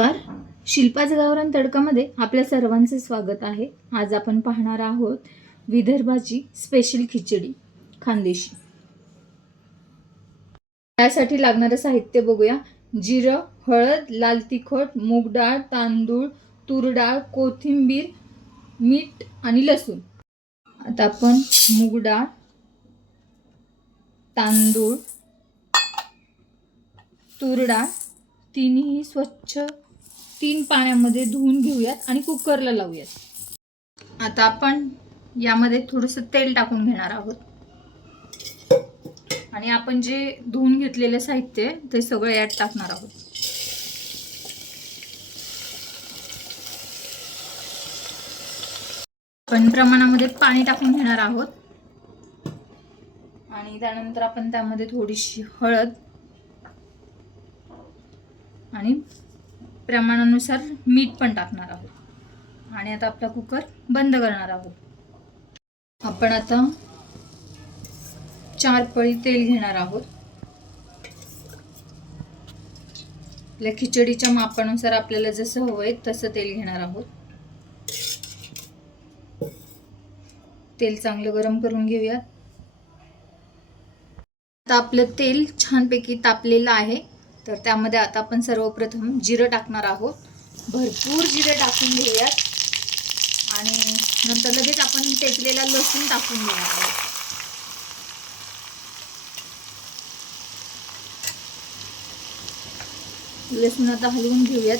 नमस्कार. शिल्पाच गावरान तडकामध्ये आपल्या सर्वांचे स्वागत आहे. आज आपण पाहणार आहोत विदर्भाची स्पेशल खिचडी खानदेशी. यासाठी लागणारे साहित्य बघूया. जिरं, हळद, लाल तिखट, मूग डाळ, तांदूळ, तूर डाळ, कोथिंबीर, मीठ आणि लसूण. आता आपण मूग डाळ, तांदूळ, तूर डाळ तिन्ही स्वच्छ 3 पाण्यामध्ये धुवून घेऊयात आणि कुकरला लावूयात. आता आपण यामध्ये थोडंसं तेल टाकून घेणार आहोत आणि आपण जे धुवून घेतलेले साहित्य ते सगळं यात टाकणार आहोत. आपण प्रमाणामध्ये पाणी टाकून घेणार आहोत आणि त्यानंतर आपण त्यामध्ये थोडीशी हळद आणि प्रमाणानुसार मीठ पण टाकणार आहोत आणि आता आपला कुकर बंद करणार आहोत. आपण आता 4 पळी तेल घेणार आहोत. आपल्या खिचडीच्या मापानुसार आपल्याला जसं हवंय तसं तेल घेणार आहोत. तेल चांगलं गरम करून घेऊया. आता आपलं तेल छानपैकी तापलेलं आहे, तर त्यामध्ये आता आपण सर्वप्रथम जिरं टाकणार आहोत. भरपूर जिरे टाकून घेऊयात आणि नंतर लगेच आपण ठेचलेला लसूण टाकून घेणार आहोत. लसूण आता हलवून घेऊयात.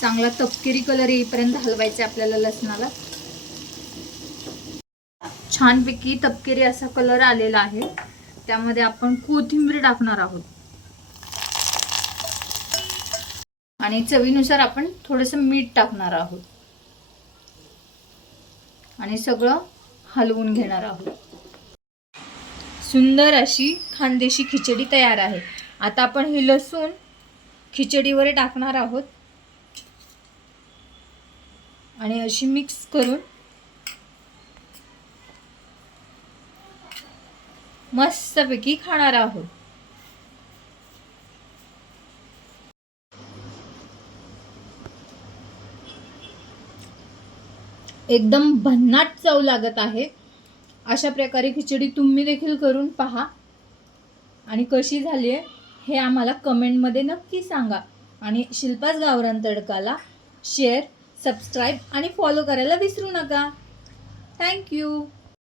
चांगला तपकिरी कलर येईपर्यंत हलवायचे आपल्याला लसणाला. छानपैकी तपकिरी असा कलर आलेला आहे. त्यामध्ये आपण कोथिंबीर टाकणार आहोत आणि चवीनुसार आपण थोडंसं मीठ टाकणार आहोत आणि सगळं हलवून घेणार आहोत. सुंदर अशी खानदेशी खिचडी तयार आहे. आता आपण हे लसूण खिचडीवर टाकणार आहोत आणि अशी मिक्स करून मस्तपैकी खाणार आहोत. एकदम भन्नाट चव लागत आहे. अशा प्रकारे खिचडी तुम्ही देखील करून पहा आणि कशी झाली आहे हे आम्हाला कमेंटमध्ये नक्की सांगा. आणि शिल्पाच गावरान तडकाला शेअर, सबस्क्राईब आणि फॉलो करायला विसरू नका. थँक्यू.